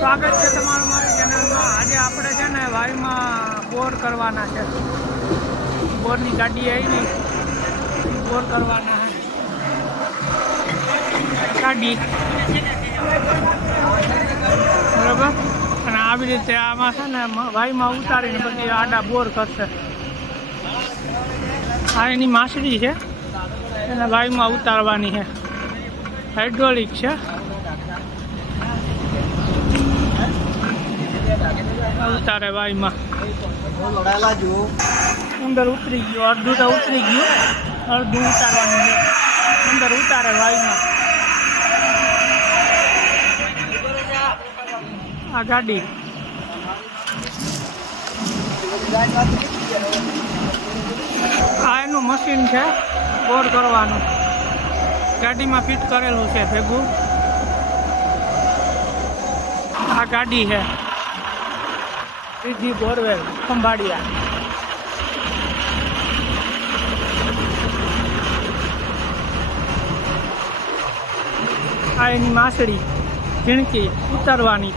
સ્વાગત છે તમારું મારી ચેનલમાં. આજે આપણે છે ને વાયુમાં બોર કરવાના છે. બોરની ગાડી આવી ને બોર કરવાના છે. ગાડી. બરાબર? અને આવી રીતે આમાં છે ને વાયુમાં ઉતારીને પછી આડા બોર કરશે. આ એની માછલી છે. એને વાયુમાં ઉતારવાની છે. હાઇડ્રોલિક છે. ઉતારે વાયમાં. અંદર ઉતરી ગયો અડધું તો ઉતરી ગયું. અડધું ઉતારવાનું છે. અંદર ઉતારે વાયમાં. આ ગાડી. આ એનું મશીન છે બોર કરવાનું. ગાડીમાં ફિટ કરેલું છે ભેગું. આ ગાડી છે. ત્રીજી બોરવેલ ખંભાળિયા. આ એની માસડી ઝીણકી ઉતારવાની.